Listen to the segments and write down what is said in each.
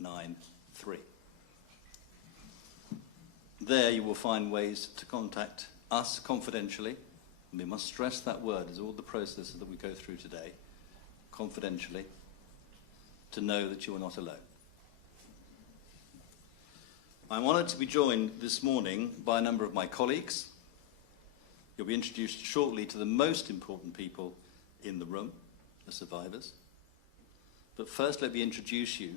993. There you will find ways to contact us confidentially, and we must stress that word as all the processes that we go through today, confidentially, to know that you are not alone. I'm honoured to be joined this morning by a number of my colleagues. You'll be introduced shortly to the most important people in the room, the survivors. But first, let me introduce you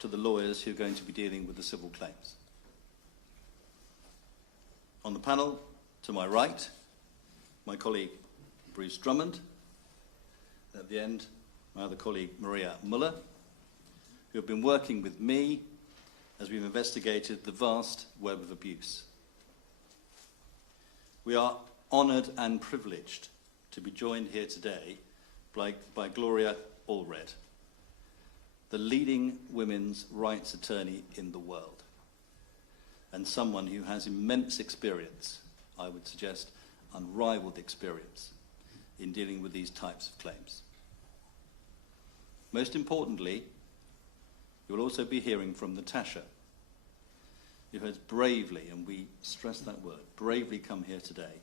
to the lawyers who are going to be dealing with the civil claims. On the panel, to my right, my colleague Bruce Drummond. At the end, my other colleague Maria Muller, who have been working with me as we've investigated the vast web of abuse. We are honoured and privileged to be joined here today by Gloria Allred, the leading women's rights attorney in the world, and someone who has immense experience, I would suggest unrivaled experience, in dealing with these types of claims. Most importantly, you will also be hearing from Natasha, who has bravely, and we stress that word, bravely come here today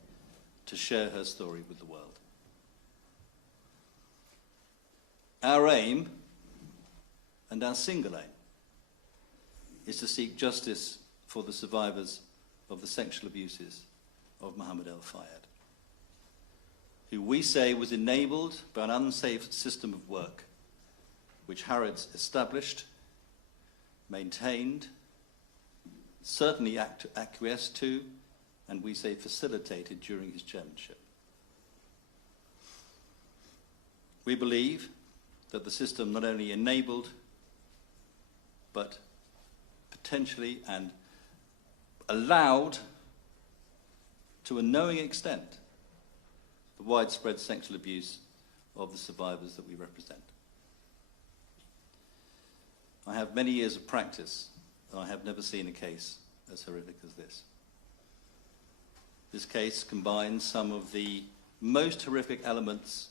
to share her story with the world. Our aim, and our single aim, is to seek justice for the survivors of the sexual abuses of Mohamed Al-Fayed, who we say was enabled by an unsafe system of work which Harrods established, maintained, certainly acquiesced to, and we say facilitated during his chairmanship. We believe that the system not only enabled, but potentially and allowed, to a knowing extent, the widespread sexual abuse of the survivors that we represent. I have many years of practice, and I have never seen a case as horrific as this. This case combines some of the most horrific elements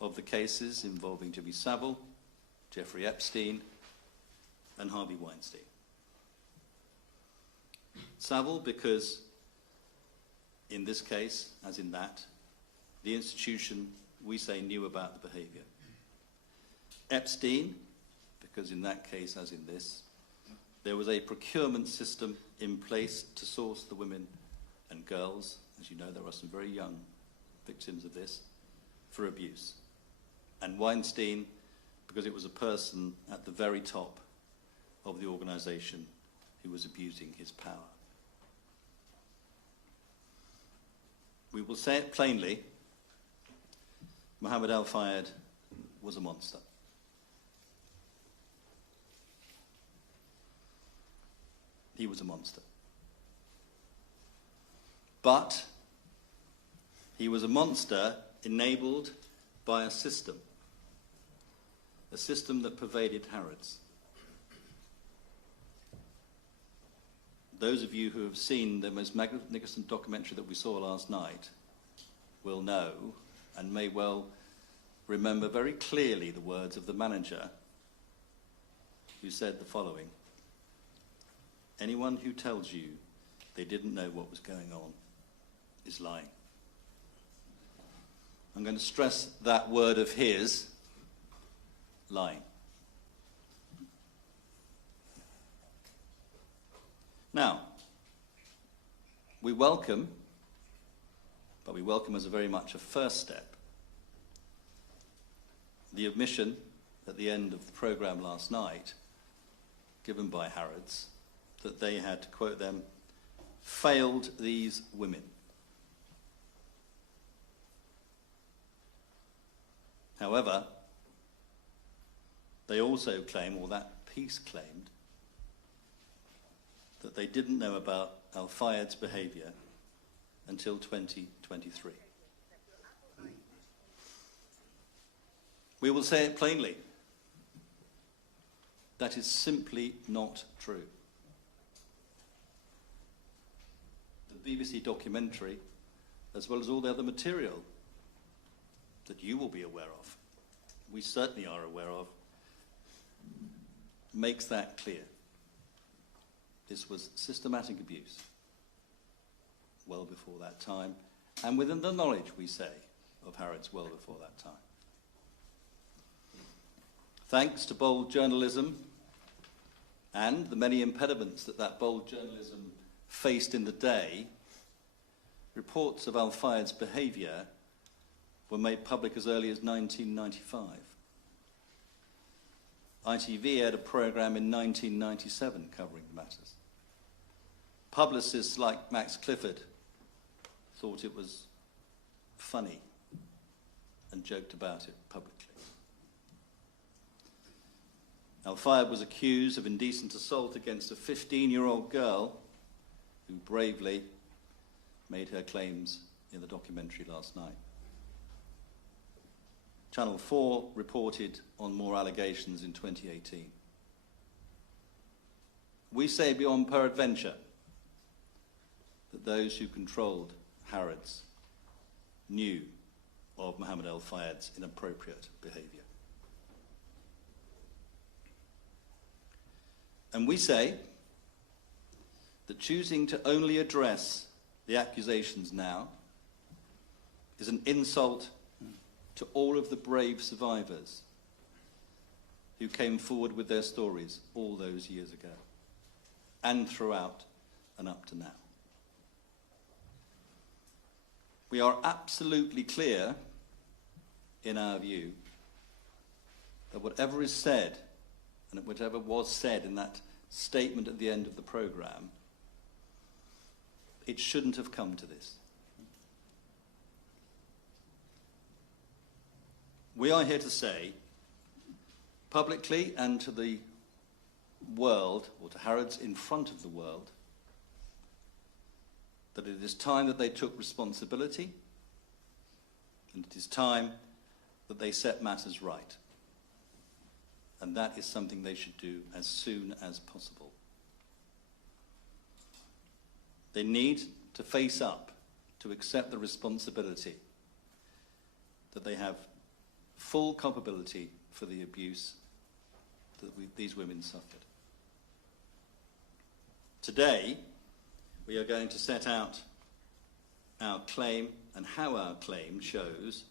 of the cases involving Jimmy Savile, Jeffrey Epstein, and Harvey Weinstein. Savile because, in this case, as in that, the institution, we say, knew about the behaviour. Epstein, because in that case, as in this, there was a procurement system in place to source the women and girls, as you know, there are some very young victims of this, for abuse. And Weinstein, because it was a person at the very top of the organisation who was abusing his power. We will say it plainly, Mohamed Al-Fayed was a monster. He was a monster. But he was a monster enabled by a system that pervaded Harrods. Those of you who have seen the most magnificent documentary that we saw last night will know and may well remember very clearly the words of the manager who said the following: "Anyone who tells you they didn't know what was going on is lying." I'm going to stress that word of his, lying. Now, we welcome, but we welcome as a very much a first step, the admission at the end of the programme last night, given by Harrods, that they had, to quote them, failed these women. However, they also claim, or that piece claimed, that they didn't know about Al-Fayed's behaviour until 2023. We will say it plainly. That is simply not true. The BBC documentary, as well as all the other material that you will be aware of, we certainly are aware of, makes that clear. This was systematic abuse well before that time, and within the knowledge, we say, of Harrods well before that time. Thanks to bold journalism and the many impediments that bold journalism faced in the day, reports of Al-Fayed's behaviour were made public as early as 1995. ITV aired a programme in 1997 covering the matters. Publicists like Max Clifford thought it was funny and joked about it publicly. Al-Fayed was accused of indecent assault against a 15-year-old girl who bravely made her claims in the documentary last night. Channel 4 reported on more allegations in 2018. We say beyond peradventure that those who controlled Harrods knew of Mohamed Al-Fayed's inappropriate behaviour. And we say that choosing to only address the accusations now is an insult to all of the brave survivors who came forward with their stories all those years ago, and throughout and up to now. We are absolutely clear, in our view, that whatever is said, and whatever was said in that statement at the end of the programme, it shouldn't have come to this. We are here to say, publicly and to the world, or to Harrods in front of the world, that it is time that they took responsibility, and it is time that they set matters right. And that is something they should do as soon as possible. They need to face up, to accept the responsibility that they have full culpability for the abuse that these women suffered. Today, we are going to set out our claim and how our claim shows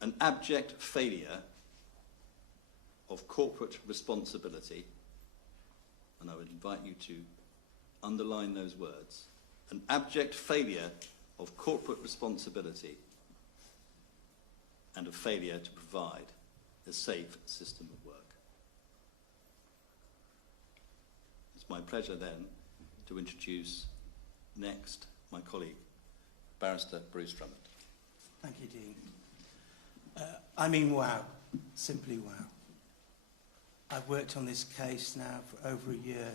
an abject failure of corporate responsibility, and I would invite you to underline those words, an abject failure of corporate responsibility and a failure to provide a safe system of work. It's my pleasure then to introduce next my colleague, Barrister Bruce Drummond. Thank you, Dean. I mean, wow, simply wow. I've worked on this case now for over a year,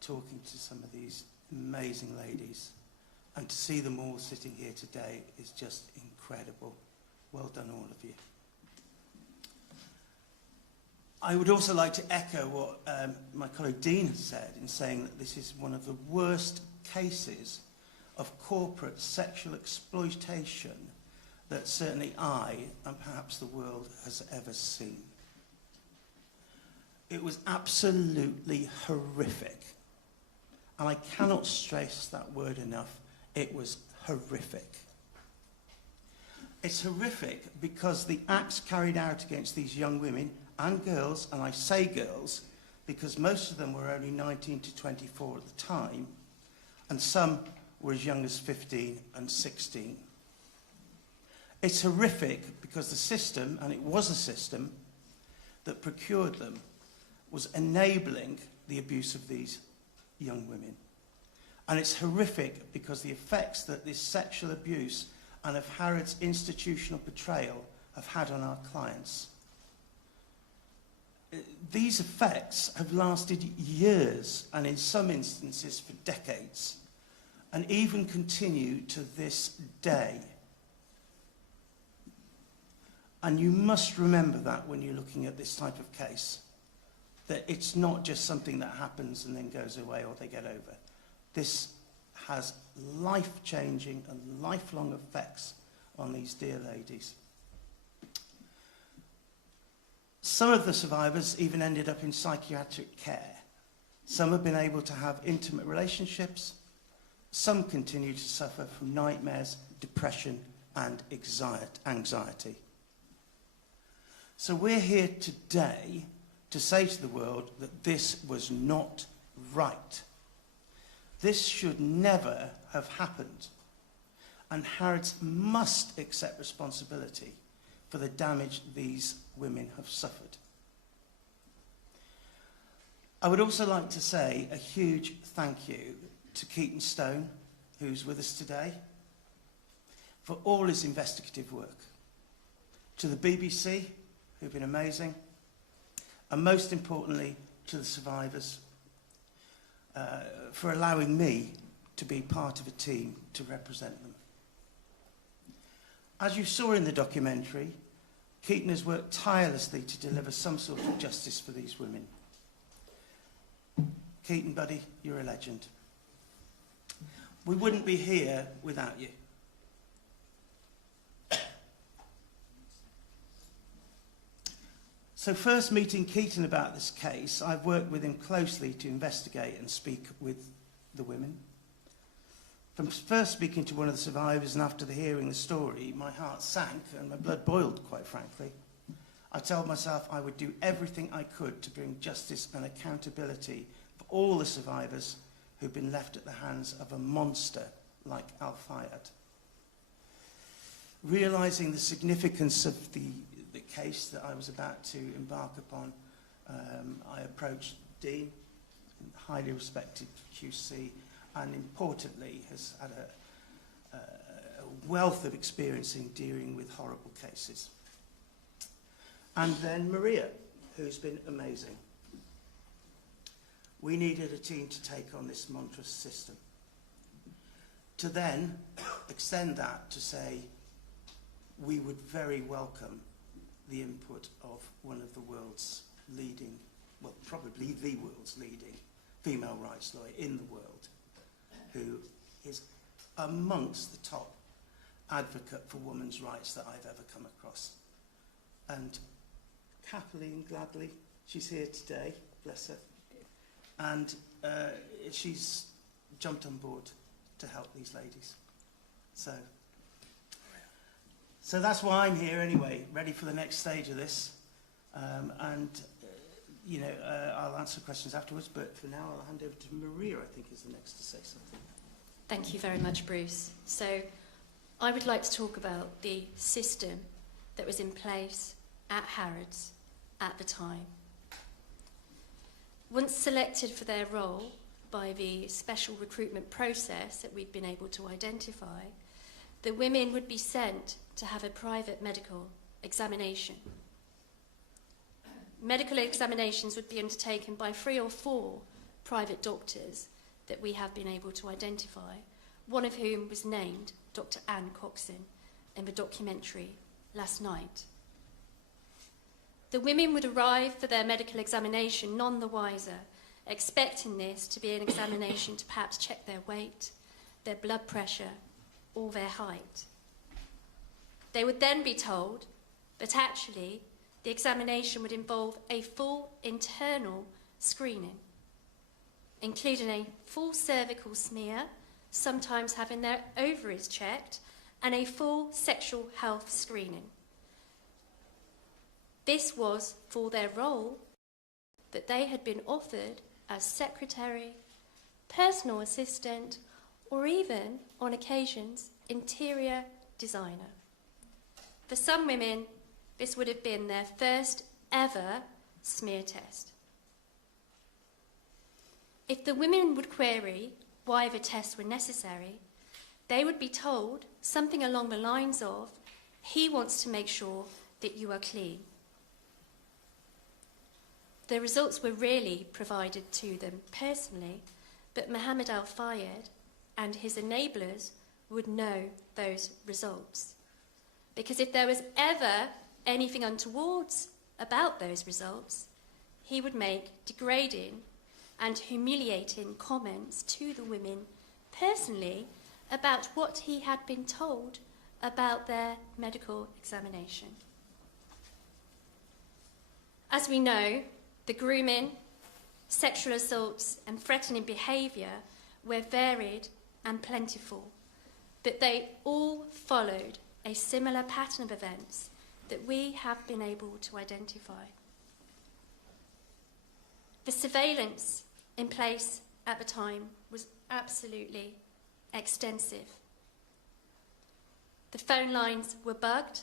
talking to some of these amazing ladies, and to see them all sitting here today is just incredible. Well done, all of you. I would also like to echo what my colleague Dean has said in saying that this is one of the worst cases of corporate sexual exploitation that certainly I, and perhaps the world, has ever seen. It was absolutely horrific. And I cannot stress that word enough. It was horrific. It's horrific because the acts carried out against these young women and girls, and I say girls because most of them were only 19 to 24 at the time, and some were as young as 15 and 16. It's horrific because the system, and it was a system, that procured them was enabling the abuse of these young women. And it's horrific because the effects that this sexual abuse and of Harrods' institutional betrayal have had on our clients. These effects have lasted years, and in some instances for decades, and even continue to this day. And you must remember that when you're looking at this type of case, that it's not just something that happens and then goes away or they get over. This has life-changing and lifelong effects on these dear ladies. Some of the survivors even ended up in psychiatric care. Some have been able to have intimate relationships. Some continue to suffer from nightmares, depression, and anxiety. So we're here today to say to the world that this was not right. This should never have happened. And Harrods must accept responsibility for the damage these women have suffered. I would also like to say a huge thank you to Keaton Stone, who's with us today, for all his investigative work. To the BBC, who've been amazing, and most importantly, to the survivors, for allowing me to be part of a team to represent them. As you saw in the documentary, Keaton has worked tirelessly to deliver some sort of justice for these women. Keaton, buddy, you're a legend. We wouldn't be here without you. So first meeting Keaton about this case, I've worked with him closely to investigate and speak with the women. From first speaking to one of the survivors and after hearing the story, my heart sank and my blood boiled, quite frankly. I told myself I would do everything I could to bring justice and accountability for all the survivors who've been left at the hands of a monster like Al-Fayed. Realising the significance of the case that I was about to embark upon, I approached Dean, highly respected QC, and importantly has had a wealth of experience in dealing with horrible cases. And then Maria, who's been amazing. We needed a team to take on this monstrous system. To then extend that to say we would very welcome the input of one of the world's leading, well, probably the world's leading female rights lawyer in the world, who is amongst the top advocate for women's rights that I've ever come across. And happily and gladly, she's here today, bless her. And she's jumped on board to help these ladies. So that's why I'm here anyway, ready for the next stage of this. I'll answer questions afterwards, but for now I'll hand over to Maria, I think is the next to say something. Thank you very much, Bruce. So I would like to talk about the system that was in place at Harrods at the time. Once selected for their role by the special recruitment process that we've been able to identify, the women would be sent to have a private medical examination. Medical examinations would be undertaken by 3 or 4 private doctors that we have been able to identify, one of whom was named Dr. Anne Coxon in the documentary last night. The women would arrive for their medical examination none the wiser, expecting this to be an examination to perhaps check their weight, their blood pressure, or their height. They would then be told that actually the examination would involve a full internal screening, including a full cervical smear, sometimes having their ovaries checked, and a full sexual health screening. This was for their role that they had been offered as secretary, personal assistant, or even, on occasions, interior designer. For some women, this would have been their first ever smear test. If the women would query why the tests were necessary, they would be told something along the lines of, "He wants to make sure that you are clean." The results were rarely provided to them personally, but Mohamed Al-Fayed and his enablers would know those results. Because if there was ever anything untoward about those results, he would make degrading and humiliating comments to the women personally about what he had been told about their medical examination. As we know, the grooming, sexual assaults and threatening behaviour were varied and plentiful, but they all followed a similar pattern of events that we have been able to identify. The surveillance in place at the time was absolutely extensive. The phone lines were bugged.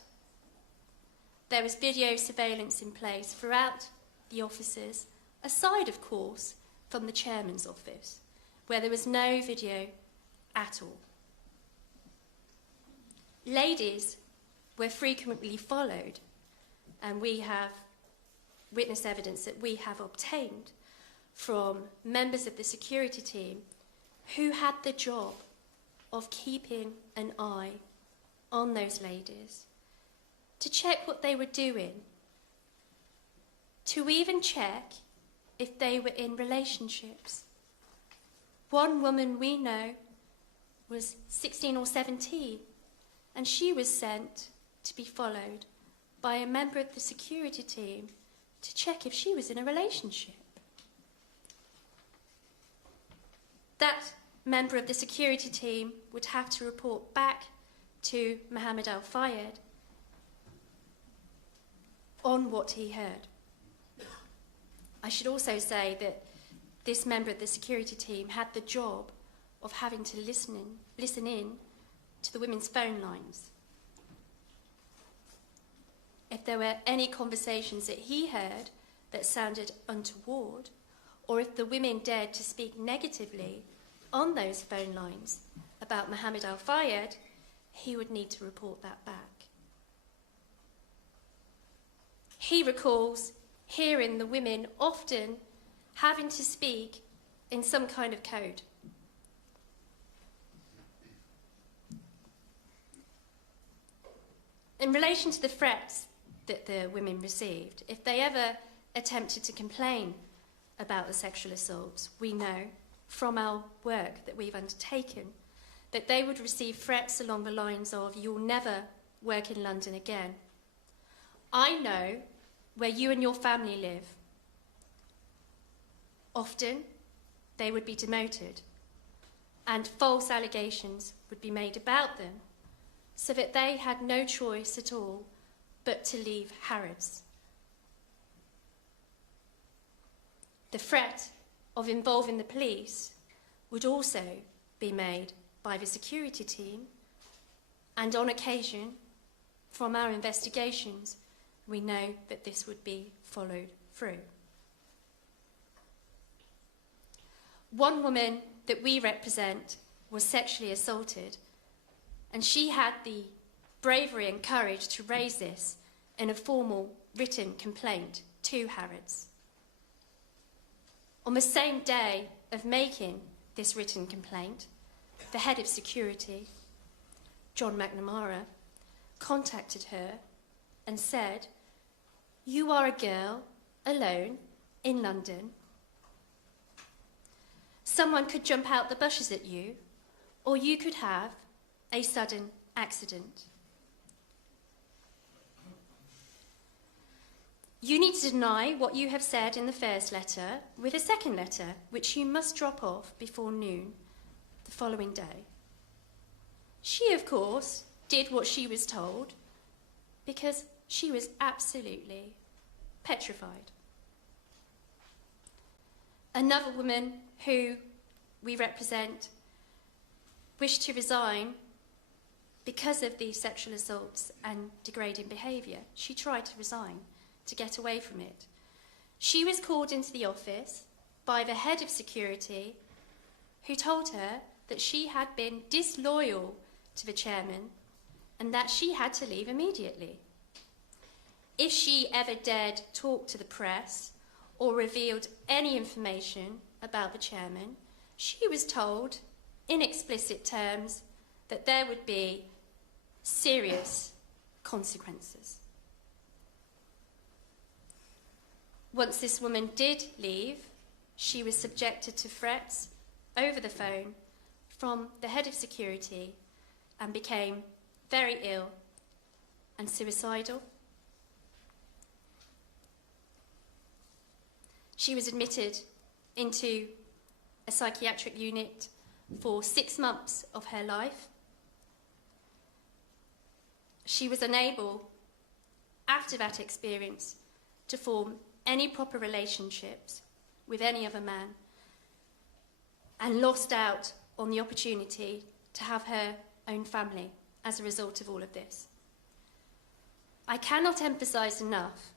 There was video surveillance in place throughout the offices, aside, of course, from the chairman's office, where there was no video at all. Ladies were frequently followed, and we have witness evidence that we have obtained from members of the security team who had the job of keeping an eye on those ladies, to check what they were doing, to even check if they were in relationships. One woman we know was 16 or 17, and she was sent to be followed by a member of the security team to check if she was in a relationship. That member of the security team would have to report back to Mohamed Al-Fayed on what he heard. I should also say that this member of the security team had the job of having to listen in to the women's phone lines. If there were any conversations that he heard that sounded untoward, or if the women dared to speak negatively on those phone lines about Mohamed Al-Fayed, he would need to report that back. He recalls hearing the women often having to speak in some kind of code. In relation to the threats that the women received, if they ever attempted to complain about the sexual assaults, we know from our work that we've undertaken that they would receive threats along the lines of, "You'll never work in London again. I know where you and your family live." Often, they would be demoted, and false allegations would be made about them, so that they had no choice at all but to leave Harrods. The threat of involving the police would also be made by the security team, and on occasion, from our investigations, we know that this would be followed through. One woman that we represent was sexually assaulted, and she had the bravery and courage to raise this in a formal written complaint to Harrods. On the same day of making this written complaint, the head of security, John McNamara, contacted her and said, "You are a girl alone in London. Someone could jump out the bushes at you, or you could have a sudden accident. You need to deny what you have said in the first letter with a second letter, which you must drop off before noon the following day." She, of course, did what she was told because she was absolutely petrified. Another woman who we represent wished to resign because of the sexual assaults and degrading behaviour. She tried to resign to get away from it. She was called into the office by the head of security, who told her that she had been disloyal to the chairman and that she had to leave immediately. If she ever dared talk to the press or revealed any information about the chairman, she was told in explicit terms that there would be serious consequences. Once this woman did leave, she was subjected to threats over the phone from the head of security and became very ill and suicidal. She was admitted into a psychiatric unit for 6 months of her life. She was unable, after that experience, to form any proper relationships with any other man, and lost out on the opportunity to have her own family as a result of all of this. I cannot emphasize enough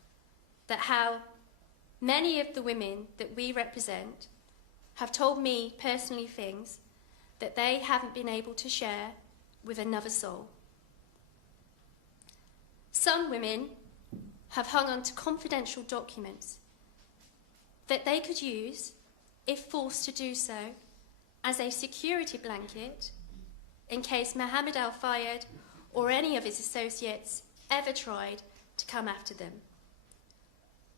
that how many of the women that we represent have told me personally things that they haven't been able to share with another soul. Some women have hung on to confidential documents that they could use, if forced to do so, as a security blanket in case Mohamed Al-Fayed or any of his associates ever tried to come after them.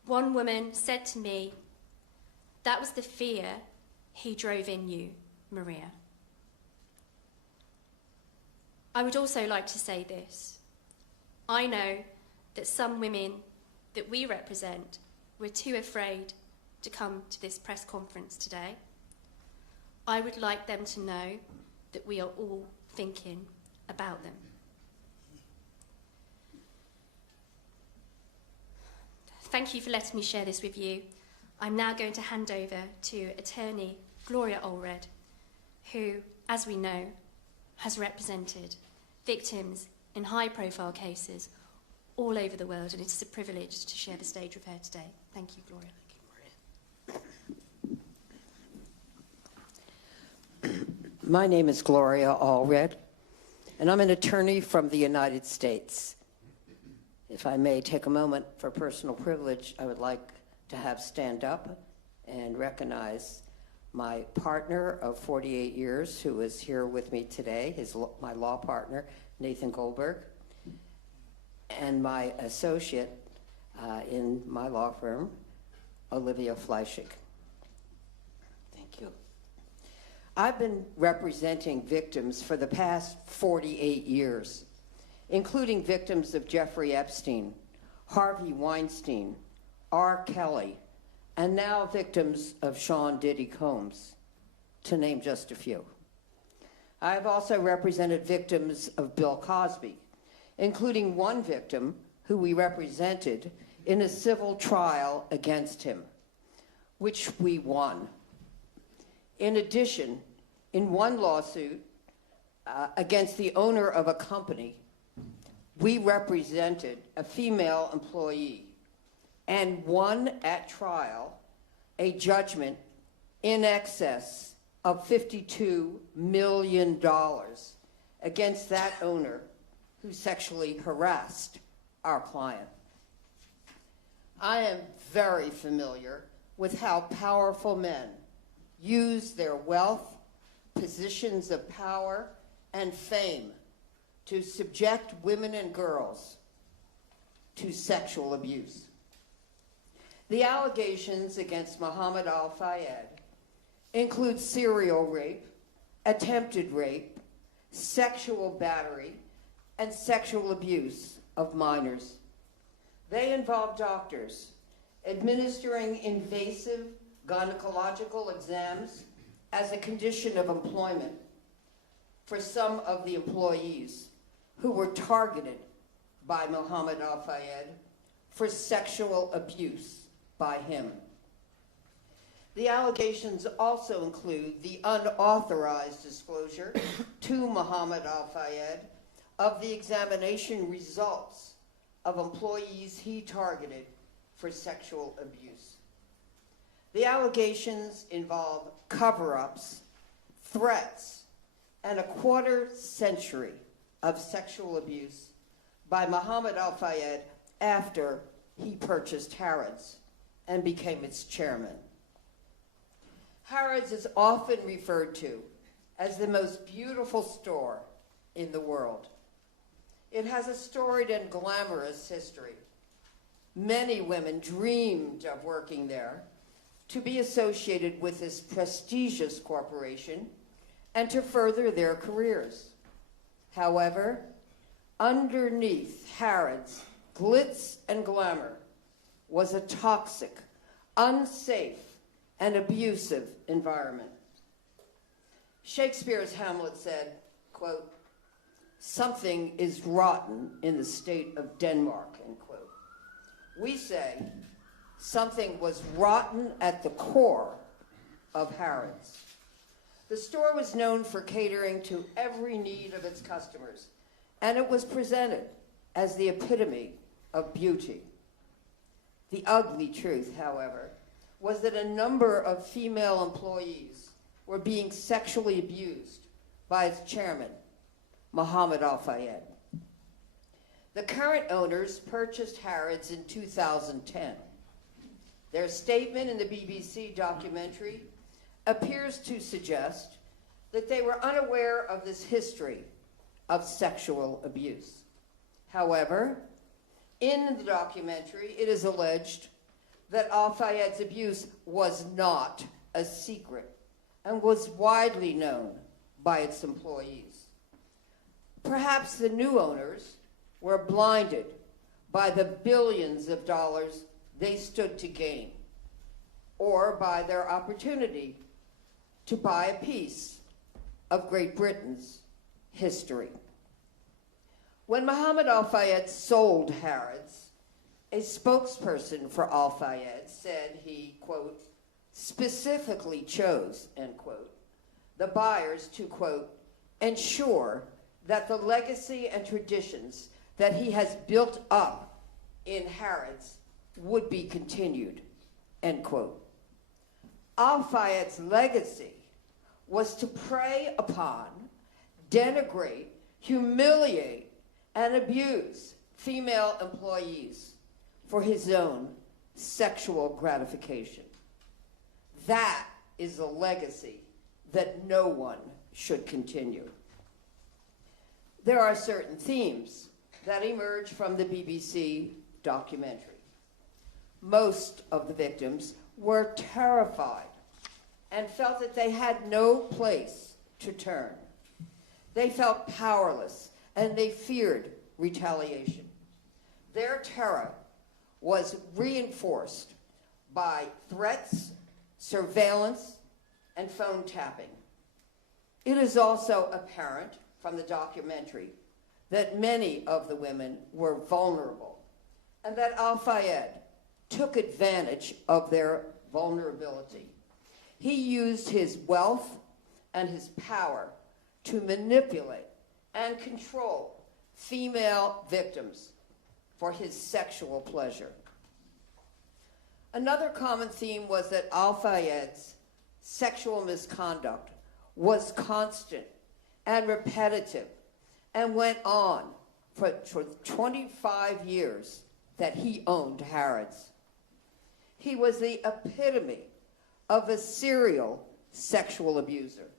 One woman said to me, "That was the fear he drove in you, Maria." I would also like to say this. I know that some women that we represent were too afraid to come to this press conference today. I would like them to know that we are all thinking about them. Thank you for letting me share this with you. I'm now going to hand over to attorney Gloria Allred, who, as we know, has represented victims in high-profile cases all over the world, and it is a privilege to share the stage with her today. Thank you, Gloria. My name is Gloria Allred, and I'm an attorney from the United States. If I may take a moment for personal privilege, I would like to have stand up and recognize my partner of 48 years who is here with me today, my law partner, Nathan Goldberg, and my associate in my law firm, Olivia Fleischig. Thank you. I've been representing victims for the past 48 years, including victims of Jeffrey Epstein, Harvey Weinstein, R. Kelly, and now victims of Sean Diddy Combs, to name just a few. I have also represented victims of Bill Cosby, including one victim who we represented in a civil trial against him, which we won. In addition, in one lawsuit against the owner of a company, we represented a female employee and won at trial a judgment in excess of $52 million against that owner who sexually harassed our client. I am very familiar with how powerful men use their wealth, positions of power, and fame to subject women and girls to sexual abuse. The allegations against Mohamed Al-Fayed include serial rape, attempted rape, sexual battery, and sexual abuse of minors. They involve doctors administering invasive gynecological exams as a condition of employment for some of the employees who were targeted by Mohamed Al-Fayed for sexual abuse by him. The allegations also include the unauthorized disclosure to Mohamed Al-Fayed of the examination results of employees he targeted for sexual abuse. The allegations involve cover-ups, threats, and a quarter-century of sexual abuse by Mohamed Al-Fayed after he purchased Harrods and became its chairman. Harrods is often referred to as the most beautiful store in the world. It has a storied and glamorous history. Many women dreamed of working there, to be associated with this prestigious corporation and to further their careers. However, underneath Harrods' glitz and glamour was a toxic, unsafe, and abusive environment. Shakespeare's Hamlet said, quote, "Something is rotten in the state of Denmark," end quote. We say something was rotten at the core of Harrods. The store was known for catering to every need of its customers, and it was presented as the epitome of beauty. The ugly truth, however, was that a number of female employees were being sexually abused by its chairman, Mohamed Al-Fayed. The current owners purchased Harrods in 2010. Their statement in the BBC documentary appears to suggest that they were unaware of this history of sexual abuse. However, in the documentary, it is alleged that Al-Fayed's abuse was not a secret and was widely known by its employees. Perhaps the new owners were blinded by the billions of dollars they stood to gain, or by their opportunity to buy a piece of Great Britain's history. When Mohamed Al-Fayed sold Harrods, a spokesperson for Al-Fayed said he, quote, specifically chose, end quote, the buyers to, quote, ensure that the legacy and traditions that he has built up in Harrods would be continued, end quote. Al-Fayed's legacy was to prey upon, denigrate, humiliate, and abuse female employees for his own sexual gratification. That is a legacy that no one should continue. There are certain themes that emerge from the BBC documentary. Most of the victims were terrified and felt that they had no place to turn. They felt powerless and they feared retaliation. Their terror was reinforced by threats, surveillance, and phone tapping. It is also apparent from the documentary that many of the women were vulnerable and that Al-Fayed took advantage of their vulnerability. He used his wealth and his power to manipulate and control female victims for his sexual pleasure. Another common theme was that Al-Fayed's sexual misconduct was constant and repetitive and went on for 25 years that he owned Harrods. He was the epitome of a serial sexual abuser.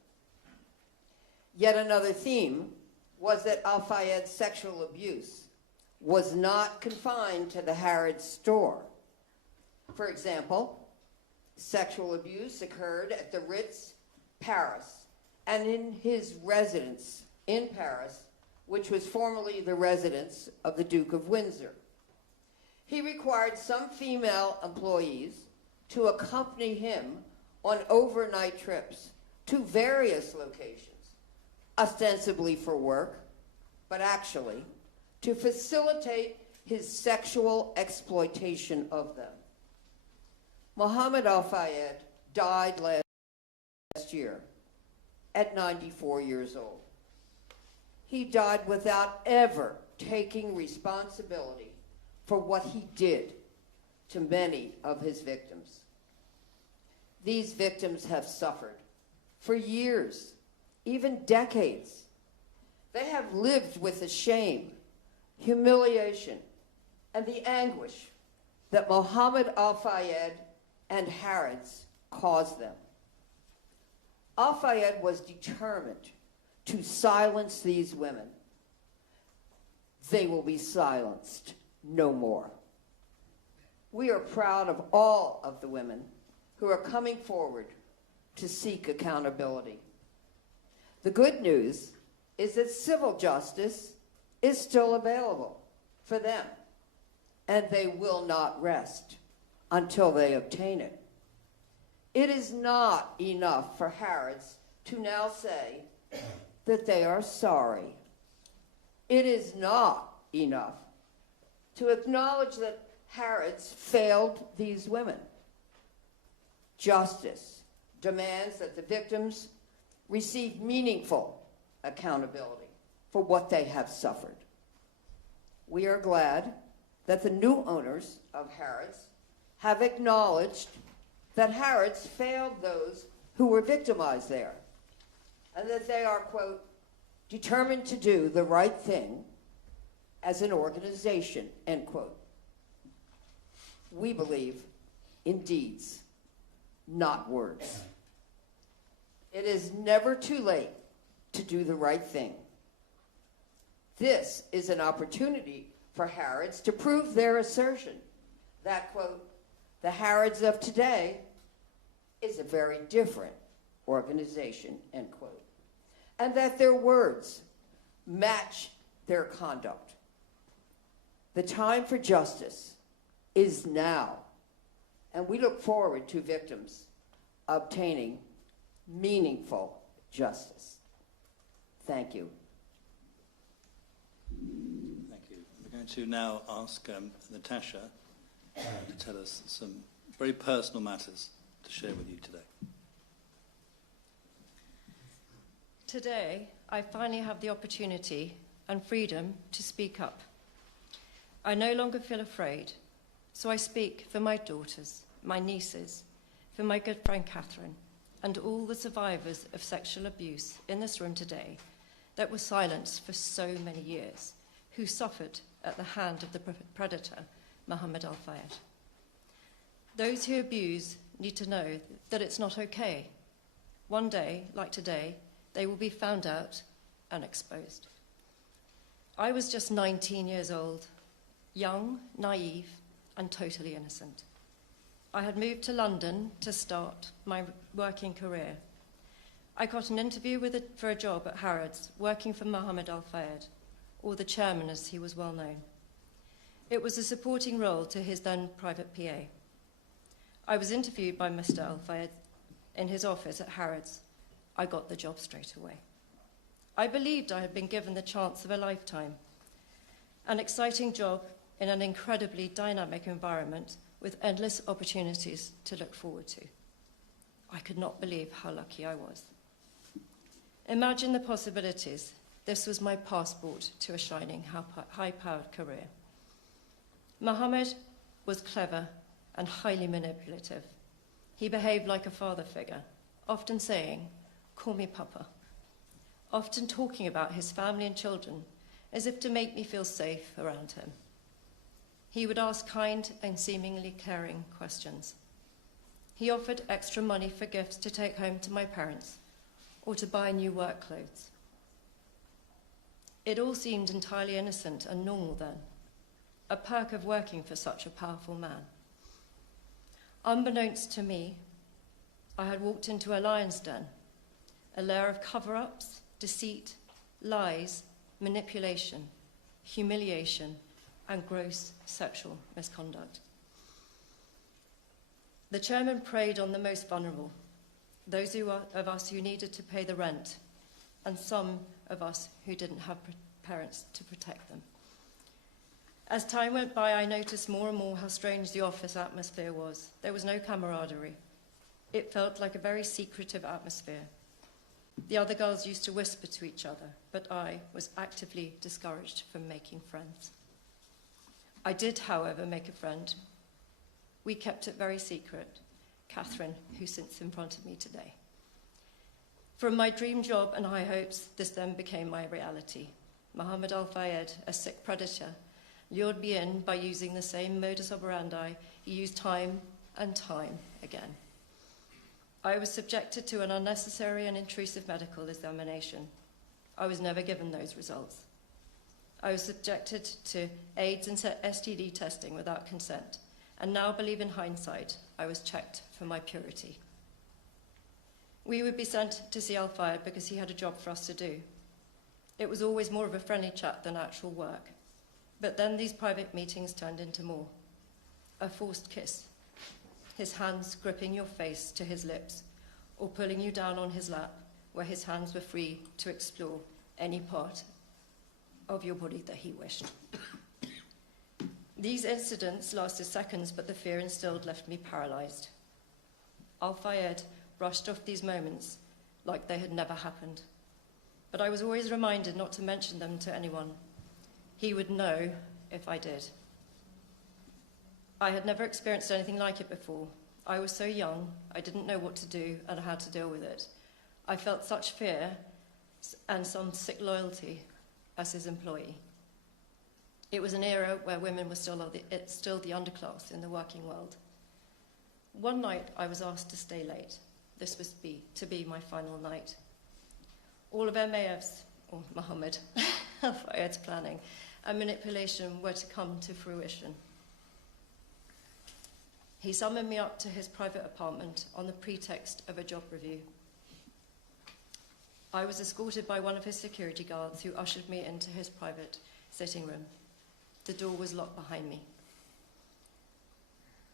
Yet another theme was that Al-Fayed's sexual abuse was not confined to the Harrods store. For example, sexual abuse occurred at the Ritz, Paris, and in his residence in Paris, which was formerly the residence of the Duke of Windsor. He required some female employees to accompany him on overnight trips to various locations, ostensibly for work, but actually to facilitate his sexual exploitation of them. Mohamed Al-Fayed died last year at 94 years old. He died without ever taking responsibility for what he did to many of his victims. These victims have suffered for years, even decades. They have lived with the shame, humiliation, and the anguish that Mohamed Al-Fayed and Harrods caused them. Al-Fayed was determined to silence these women. They will be silenced no more. We are proud of all of the women who are coming forward to seek accountability. The good news is that civil justice is still available for them, and they will not rest until they obtain it. It is not enough for Harrods to now say that they are sorry. It is not enough to acknowledge that Harrods failed these women. Justice demands that the victims receive meaningful accountability for what they have suffered. We are glad that the new owners of Harrods have acknowledged that Harrods failed those who were victimized there, and that they are, quote, determined to do the right thing as an organization, end quote. We believe in deeds, not words. It is never too late to do the right thing. This is an opportunity for Harrods to prove their assertion that, quote, the Harrods of today is a very different organization, end quote, and that their words match their conduct. The time for justice is now, and we look forward to victims obtaining meaningful justice. Thank you. Thank you. We're going to now ask Natasha to tell us some very personal matters to share with you today. Today, I finally have the opportunity and freedom to speak up. I no longer feel afraid, so I speak for my daughters, my nieces, for my good friend Catherine, and all the survivors of sexual abuse in this room today that were silenced for so many years, who suffered at the hand of the predator, Mohamed Al-Fayed. Those who abuse need to know that it's not okay. One day, like today, they will be found out and exposed. I was just 19 years old, young, naive, and totally innocent. I had moved to London to start my working career. I got an interview for a job at Harrods, working for Mohamed Al-Fayed, or the chairman as he was well known. It was a supporting role to his then private PA. I was interviewed by Mr. Al-Fayed in his office at Harrods. I got the job straight away. I believed I had been given the chance of a lifetime, an exciting job in an incredibly dynamic environment with endless opportunities to look forward to. I could not believe how lucky I was. Imagine the possibilities. This was my passport to a shining, high-powered career. Mohamed was clever and highly manipulative. He behaved like a father figure, often saying, "Call me Papa," often talking about his family and children as if to make me feel safe around him. He would ask kind and seemingly caring questions. He offered extra money for gifts to take home to my parents or to buy new work clothes. It all seemed entirely innocent and normal then, a perk of working for such a powerful man. Unbeknownst to me, I had walked into a lion's den, a lair of cover-ups, deceit, lies, manipulation, humiliation, and gross sexual misconduct. The chairman preyed on the most vulnerable, those of us who needed to pay the rent, and some of us who didn't have parents to protect them. As time went by, I noticed more and more how strange the office atmosphere was. There was no camaraderie. It felt like a very secretive atmosphere. The other girls used to whisper to each other, but I was actively discouraged from making friends. I did, however, make a friend. We kept it very secret, Catherine, who sits in front of me today. From my dream job and high hopes, this then became my reality. Mohamed Al-Fayed, a sick predator, lured me in by using the same modus operandi he used time and time again. I was subjected to an unnecessary and intrusive medical examination. I was never given those results. I was subjected to AIDS and STD testing without consent, and now believe in hindsight, I was checked for my purity. We would be sent to see Al-Fayed because he had a job for us to do. It was always more of a friendly chat than actual work. But then these private meetings turned into more. A forced kiss, his hands gripping your face to his lips, or pulling you down on his lap, where his hands were free to explore any part of your body that he wished. These incidents lasted seconds, but the fear instilled left me paralyzed. Al-Fayed brushed off these moments like they had never happened. But I was always reminded not to mention them to anyone. He would know if I did. I had never experienced anything like it before. I was so young, I didn't know what to do and how to deal with it. I felt such fear and some sick loyalty as his employee. It was an era where women were still the underclass in the working world. One night I was asked to stay late. This was to be my final night. All of MAF's, or Mohamed, Al-Fayed's planning and manipulation were to come to fruition. He summoned me up to his private apartment on the pretext of a job review. I was escorted by one of his security guards who ushered me into his private sitting room. The door was locked behind me.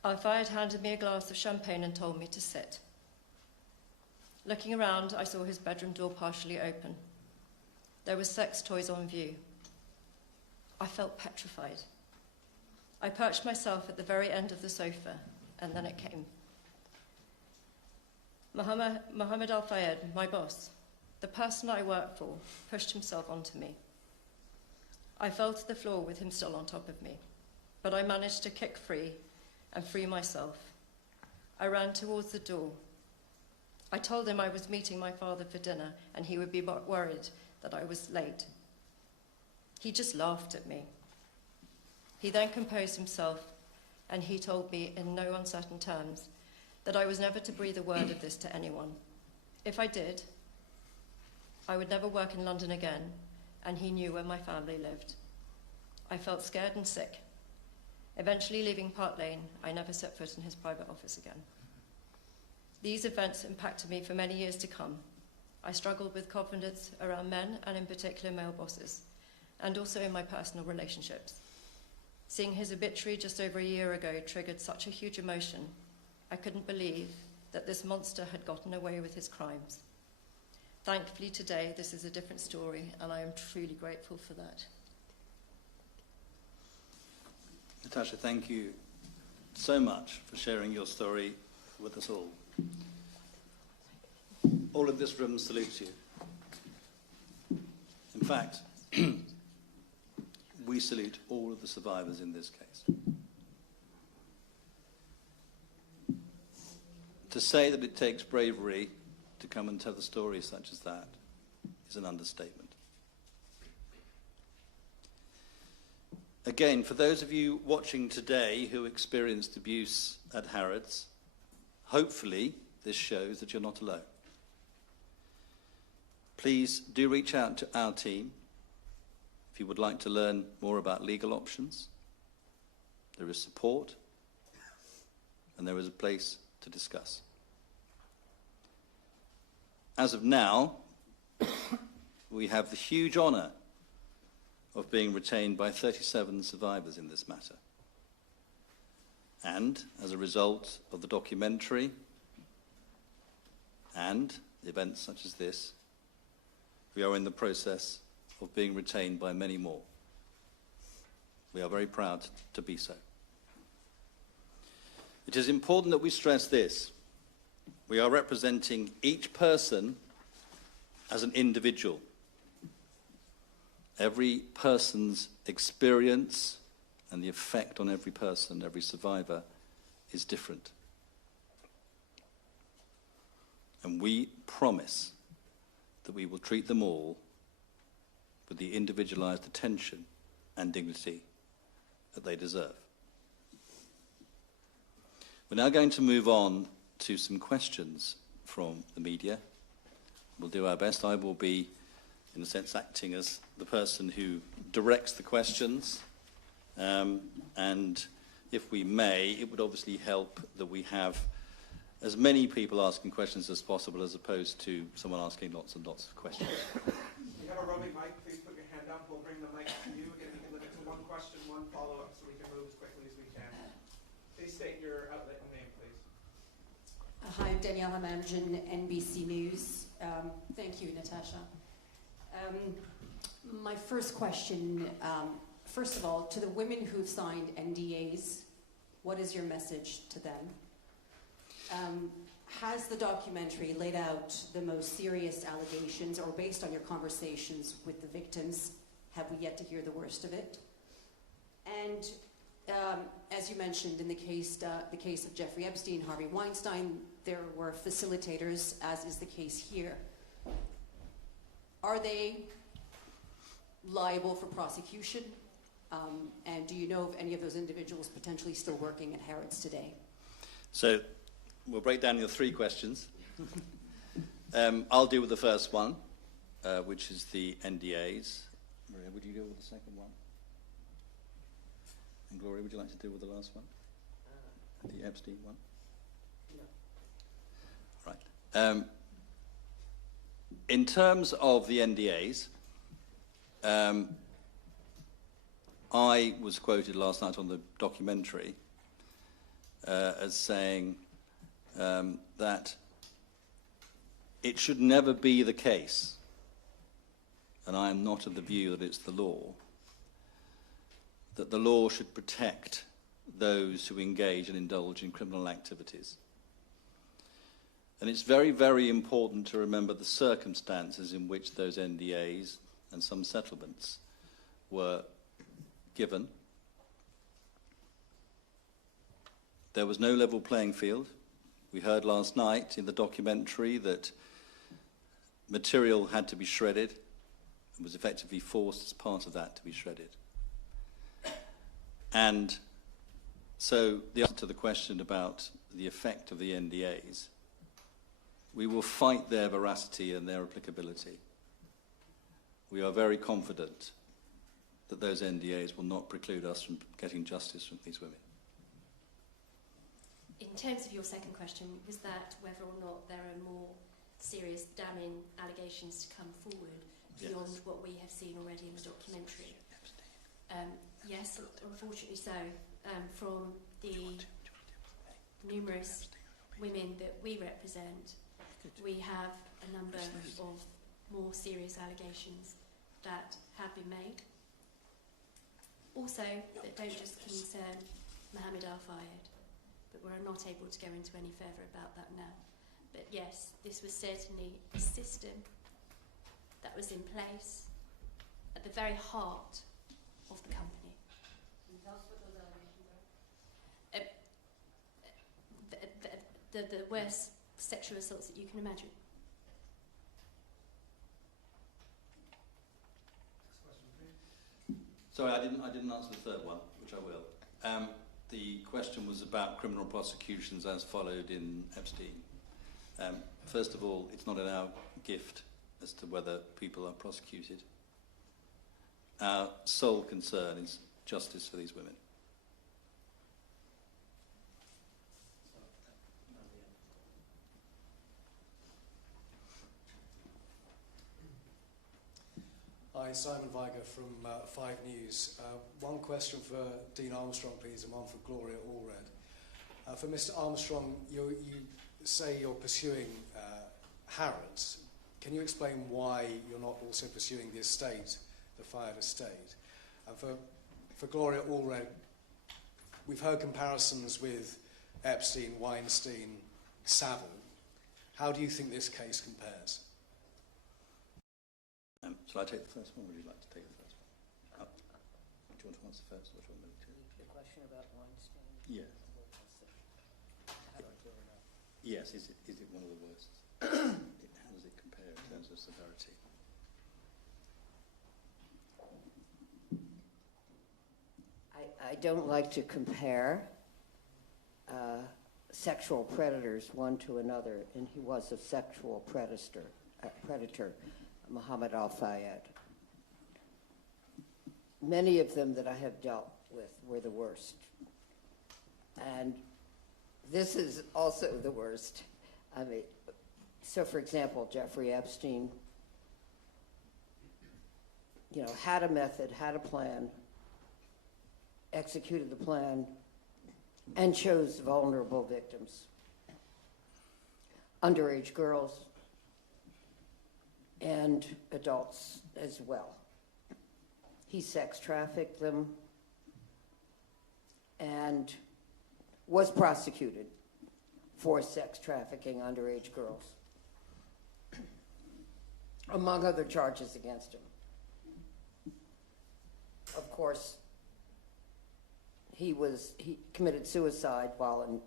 Al-Fayed handed me a glass of champagne and told me to sit. Looking around, I saw his bedroom door partially open. There were sex toys on view. I felt petrified. I perched myself at the very end of the sofa, and then it came. Mohamed Al-Fayed, my boss, the person I work for, pushed himself onto me. I fell to the floor with him still on top of me, but I managed to kick free and free myself. I ran towards the door. I told him I was meeting my father for dinner and he would be worried that I was late. He just laughed at me. He then composed himself and he told me in no uncertain terms that I was never to breathe a word of this to anyone. If I did, I would never work in London again, and he knew where my family lived. I felt scared and sick. Eventually leaving Park Lane, I never set foot in his private office again. These events impacted me for many years to come. I struggled with confidence around men, and in particular male bosses, and also in my personal relationships. Seeing his obituary just over a year ago triggered such a huge emotion. I couldn't believe that this monster had gotten away with his crimes. Thankfully today, this is a different story, and I am truly grateful for that. Natasha, thank you so much for sharing your story with us all. All of this room salutes you. In fact, we salute all of the survivors in this case. To say that it takes bravery to come and tell a story such as that is an understatement. Again, for those of you watching today who experienced abuse at Harrods, hopefully this shows that you're not alone. Please do reach out to our team if you would like to learn more about legal options. There is support and there is a place to discuss. As of now, we have the huge honour of being retained by 37 survivors in this matter. And as a result of the documentary and events such as this, we are in the process of being retained by many more. We are very proud to be so. It is important that we stress this. We are representing each person as an individual. Every person's experience and the effect on every person, every survivor, is different. And we promise that we will treat them all with the individualized attention and dignity that they deserve. We're now going to move on to some questions from the media. We'll do our best. I will be, in a sense, acting as the person who directs the questions. And if we may, it would obviously help that we have as many people asking questions as possible as opposed to someone asking lots and lots of questions. If you have a roaming mic, please put your hand up. We'll bring the mic to you. Again, we can limit to one question, one follow-up, so we can move as quickly as we can. Please state your outlet and name, please. Hi, I'm Danielle Hamamjan, NBC News. Thank you, Natasha. My first question, first of all, to the women who've signed NDAs, what is your message to them? Has the documentary laid out the most serious allegations, or based on your conversations with the victims, have we yet to hear the worst of it? And as you mentioned, in the case of Jeffrey Epstein, Harvey Weinstein, there were facilitators, as is the case here. Are they liable for prosecution? And do you know of any of those individuals potentially still working at Harrods today? So we'll break down your three questions. I'll deal with the first one, which is the NDAs. Maria, would you deal with the second one? And Gloria, would you like to deal with the last one? The Epstein one? No. Right. In terms of the NDAs, I was quoted last night on the documentary as saying that it should never be the case, and I am not of the view that it's the law, that the law should protect those who engage and indulge in criminal activities. And it's very, very important to remember the circumstances in which those NDAs and some settlements were given. There was no level playing field. We heard last night in the documentary that material had to be shredded and was effectively forced as part of that to be shredded. And so the answer to the question about the effect of the NDAs, we will fight their veracity and their applicability. We are very confident that those NDAs will not preclude us from getting justice from these women. In terms of your second question, was that whether or not there are more serious damning allegations to come forward beyond what we have seen already in the documentary? Yes, unfortunately so. From the numerous women that we represent, we have a number of more serious allegations that have been made. Also, that don't just concern Mohamed Al-Fayed, but we're not able to go into any further about that now. But yes, this was certainly a system that was in place at the very heart of the company. Can you tell us what those allegations are? The worst sexual assaults that you can imagine. Sorry, I didn't answer the third one, which I will. The question was about criminal prosecutions as followed in Epstein. First of all, it's not in our gift as to whether people are prosecuted. Our sole concern is justice for these women. Hi, Simon Viger from 5 News. One question for Dean Armstrong, please, and one for Gloria Allred. For Mr. Armstrong, you say you're pursuing Harrods. Can you explain why you're not also pursuing the estate, the Fayed estate? And for Gloria Allred, we've heard comparisons with Epstein, Weinstein, Savile. How do you think this case compares? Shall I take the first one, or would you like to take the first one? Do you want to answer first, or do you want me to? The question about Weinstein? Yes. Yes, is it one of the worst? How does it compare in terms of severity? I don't like to compare sexual predators one to another, and he was a sexual predator, Mohamed Al-Fayed. Many of them that I have dealt with were the worst. And this is also the worst. I mean, so for example, Jeffrey Epstein, had a method, had a plan, executed the plan, and chose vulnerable victims. underage girls and adults as well. He sex trafficked them and was prosecuted for sex trafficking underage girls, among other charges against him. Of course, he committed suicide while in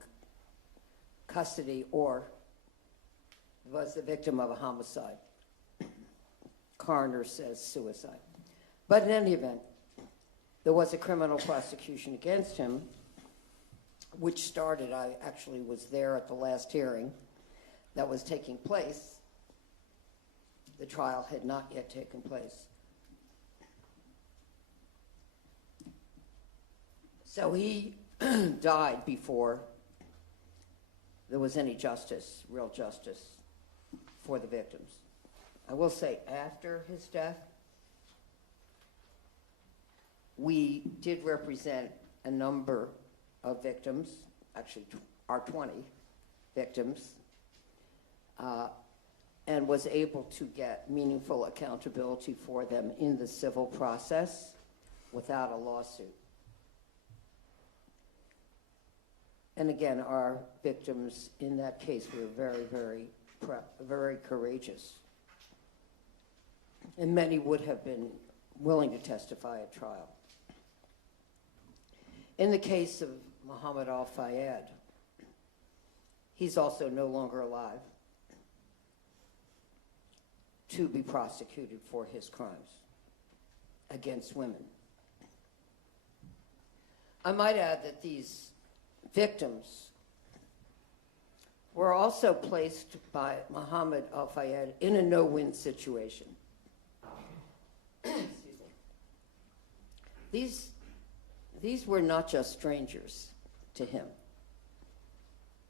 custody or was the victim of a homicide. Coroner says suicide. But in any event, there was a criminal prosecution against him, which started, I actually was there at the last hearing that was taking place. The trial had not yet taken place. So he died before there was any justice, real justice, for the victims. I will say after his death, we did represent a number of victims, actually our 20 victims, and was able to get meaningful accountability for them in the civil process without a lawsuit. And again, our victims in that case were very, very courageous. And many would have been willing to testify at trial. In the case of Mohamed Al-Fayed, he's also no longer alive to be prosecuted for his crimes against women. I might add that these victims were also placed by Mohamed Al-Fayed in a no-win situation. Excuse me. These were not just strangers to him.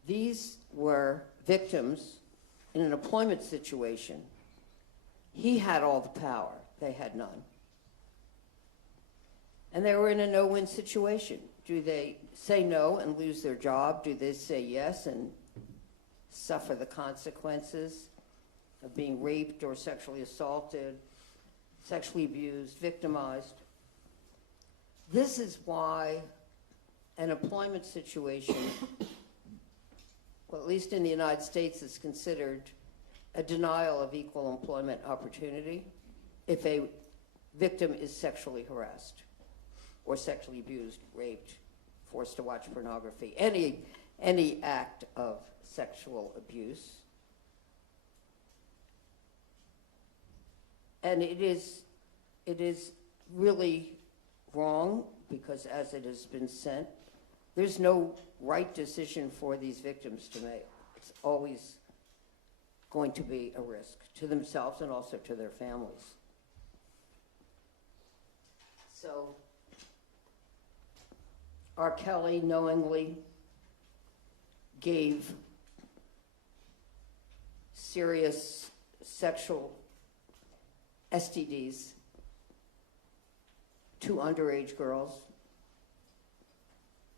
These were victims in an employment situation. He had all the power. They had none. And they were in a no-win situation. Do they say no and lose their job? Do they say yes and suffer the consequences of being raped or sexually assaulted, sexually abused, victimized? This is why an employment situation, well, at least in the United States, is considered a denial of equal employment opportunity if a victim is sexually harassed or sexually abused, raped, forced to watch pornography, any act of sexual abuse. And it is really wrong because, as it has been said, there's no right decision for these victims to make. It's always going to be a risk to themselves and also to their families. So R. Kelly knowingly gave serious sexual STDs to underage girls.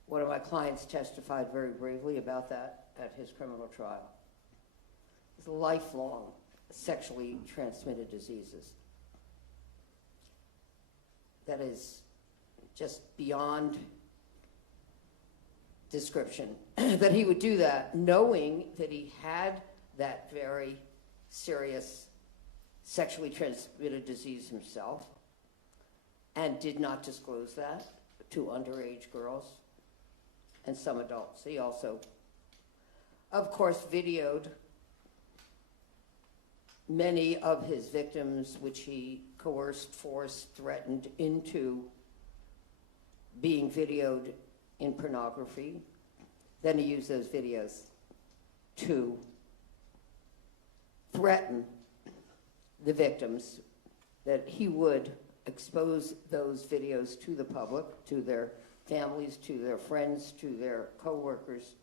One of my clients testified very bravely about that at his criminal trial. It's lifelong sexually transmitted diseases. That is just beyond description. That he would do that knowing that he had that very serious sexually transmitted disease himself and did not disclose that to underage girls and some adults. He also, of course, videoed many of his victims, which he coerced, forced, threatened into being videoed in pornography. Then he used those videos to threaten the victims that he would expose those videos to the public, to their families, to their friends, to their co-workers.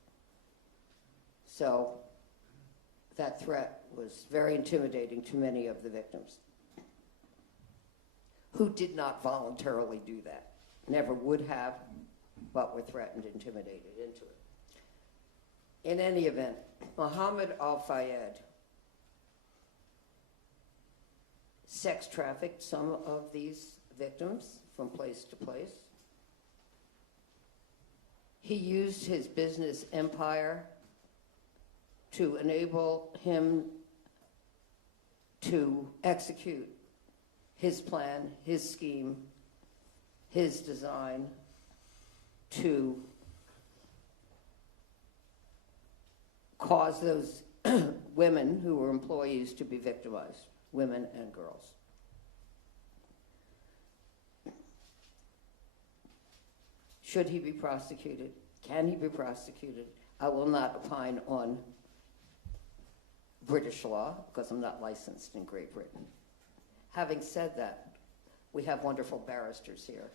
So that threat was very intimidating to many of the victims who did not voluntarily do that, never would have, but were threatened, intimidated into it. In any event, Mohamed Al-Fayed sex trafficked some of these victims from place to place. He used his business empire to enable him to execute his plan, his scheme, his design to cause those women who were employees to be victimized, women and girls. Should he be prosecuted? Can he be prosecuted? I will not opine on British law because I'm not licensed in Great Britain. Having said that, we have wonderful barristers here,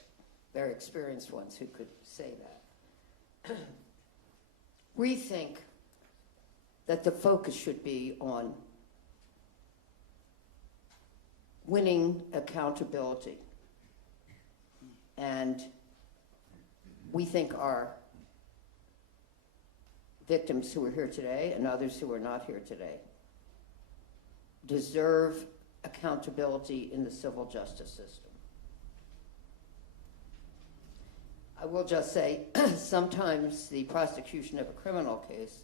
very experienced ones who could say that. We think that the focus should be on winning accountability. And we think our victims who are here today and others who are not here today deserve accountability in the civil justice system. I will just say, sometimes the prosecution of a criminal case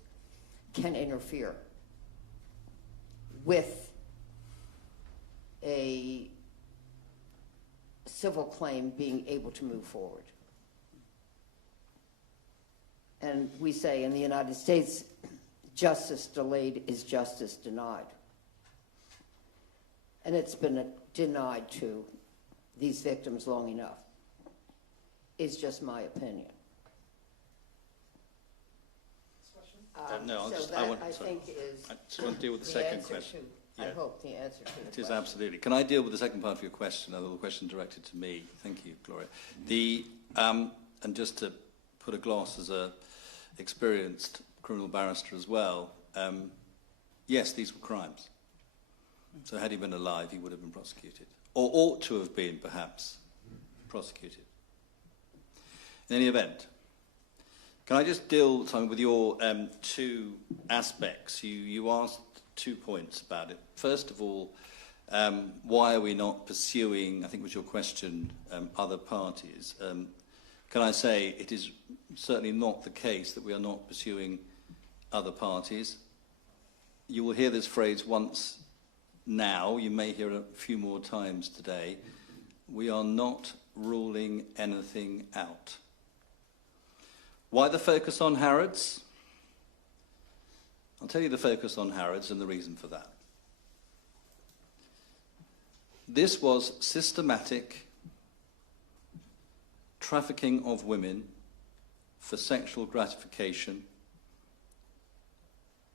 can interfere with a civil claim being able to move forward. And we say in the United States, justice delayed is justice denied. And it's been denied to these victims long enough. It's just my opinion. No, I think is I just want to deal with the second question. I hope the answer to the It is question. absolutely. Can I deal with the second part of your question, the question directed to me? Thank you, Gloria. And just to put a gloss as a experienced criminal barrister as well, yes, these were crimes. So had he been alive, he would have been prosecuted, or ought to have been, perhaps, prosecuted. In any event, can I just deal, Simon, with your two aspects? You asked 2 points about it. First of all, why are we not pursuing, I think was your question, other parties? Can I say it is certainly not the case that we are not pursuing other parties. You will hear this phrase once now, you may hear it a few more times today. We are not ruling anything out. Why the focus on Harrods? I'll tell you the focus on Harrods and the reason for that. This was systematic trafficking of women for sexual gratification.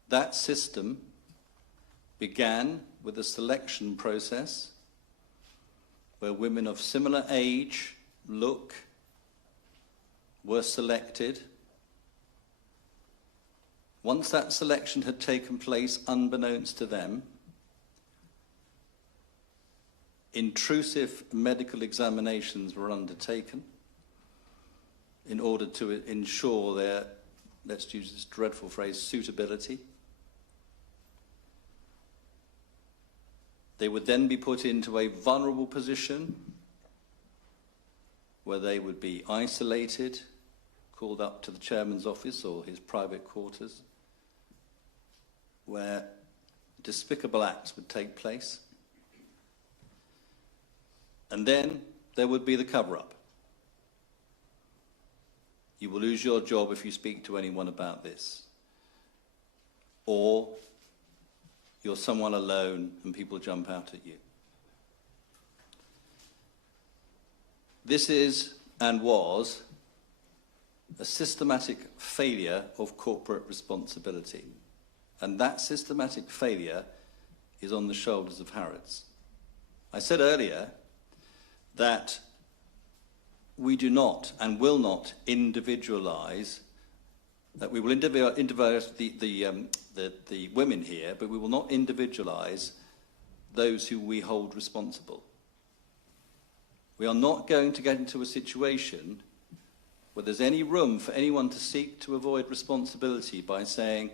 That system began with a selection process where women of similar age, look, were selected. Once that selection had taken place, unbeknownst to them, intrusive medical examinations were undertaken in order to ensure their, let's use this dreadful phrase, suitability. They would then be put into a vulnerable position where they would be isolated, called up to the chairman's office or his private quarters, where despicable acts would take place. And then there would be the cover-up. You will lose your job if you speak to anyone about this. Or you're someone alone and people jump out at you. This is and was a systematic failure of corporate responsibility. And that systematic failure is on the shoulders of Harrods. I said earlier that we do not and will not individualize, that we will individualize the women here, but we will not individualize those who we hold responsible. We are not going to get into a situation where there's any room for anyone to seek to avoid responsibility by saying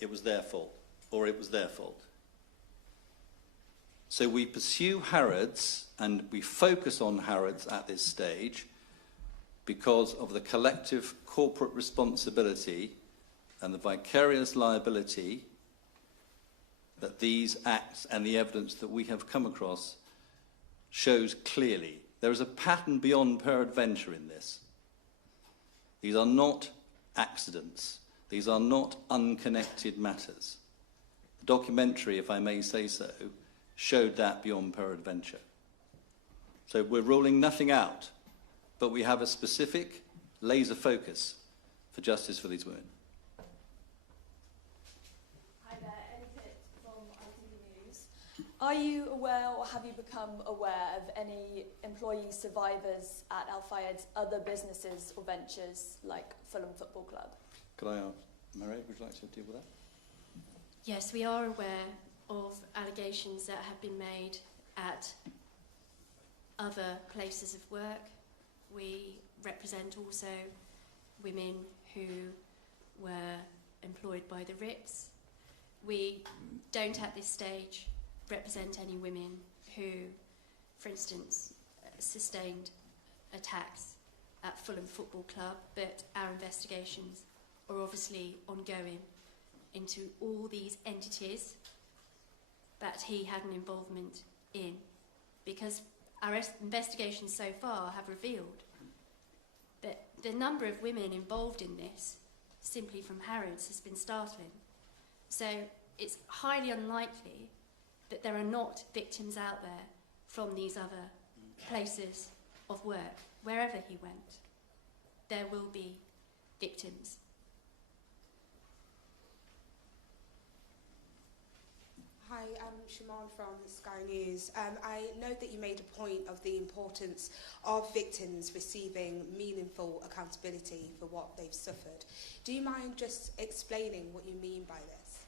it was their fault or it was their fault. So we pursue Harrods and we focus on Harrods at this stage because of the collective corporate responsibility and the vicarious liability that these acts and the evidence that we have come across shows clearly. There is a pattern beyond peradventure in this. These are not accidents. These are not unconnected matters. The documentary, if I may say so, showed that beyond peradventure. So we're ruling nothing out, but we have a specific laser focus for justice for these women. Hi there, Elliot from ITV News. Are you aware or have you become aware of any employee survivors at Al-Fayed's other businesses or ventures like Fulham Football Club? Could I ask, Mary, would you like to deal with that? Yes, we are aware of allegations that have been made at other places of work. We represent also women who were employed by the RIPS. We don't at this stage represent any women who, for instance, sustained attacks at Fulham Football Club, but our investigations are obviously ongoing into all these entities that he had an involvement in, because our investigations so far have revealed that the number of women involved in this, simply from Harrods, has been startling. So it's highly unlikely that there are not victims out there from these other places of work. Wherever he went, there will be victims. Hi, I'm Shimon from Sky News. I note that you made a point of the importance of victims receiving meaningful accountability for what they've suffered. Do you mind just explaining what you mean by this?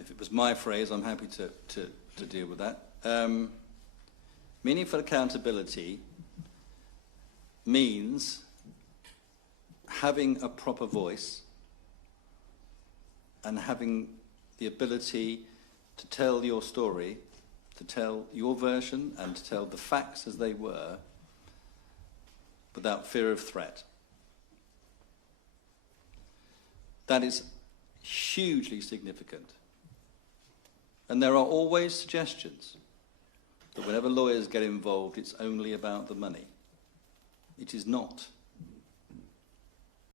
If it was my phrase, I'm happy to deal with that. Meaningful accountability means having a proper voice and having the ability to tell your story, to tell your version and to tell the facts as they were without fear of threat. That is hugely significant. And there are always suggestions that whenever lawyers get involved, it's only about the money. It is not.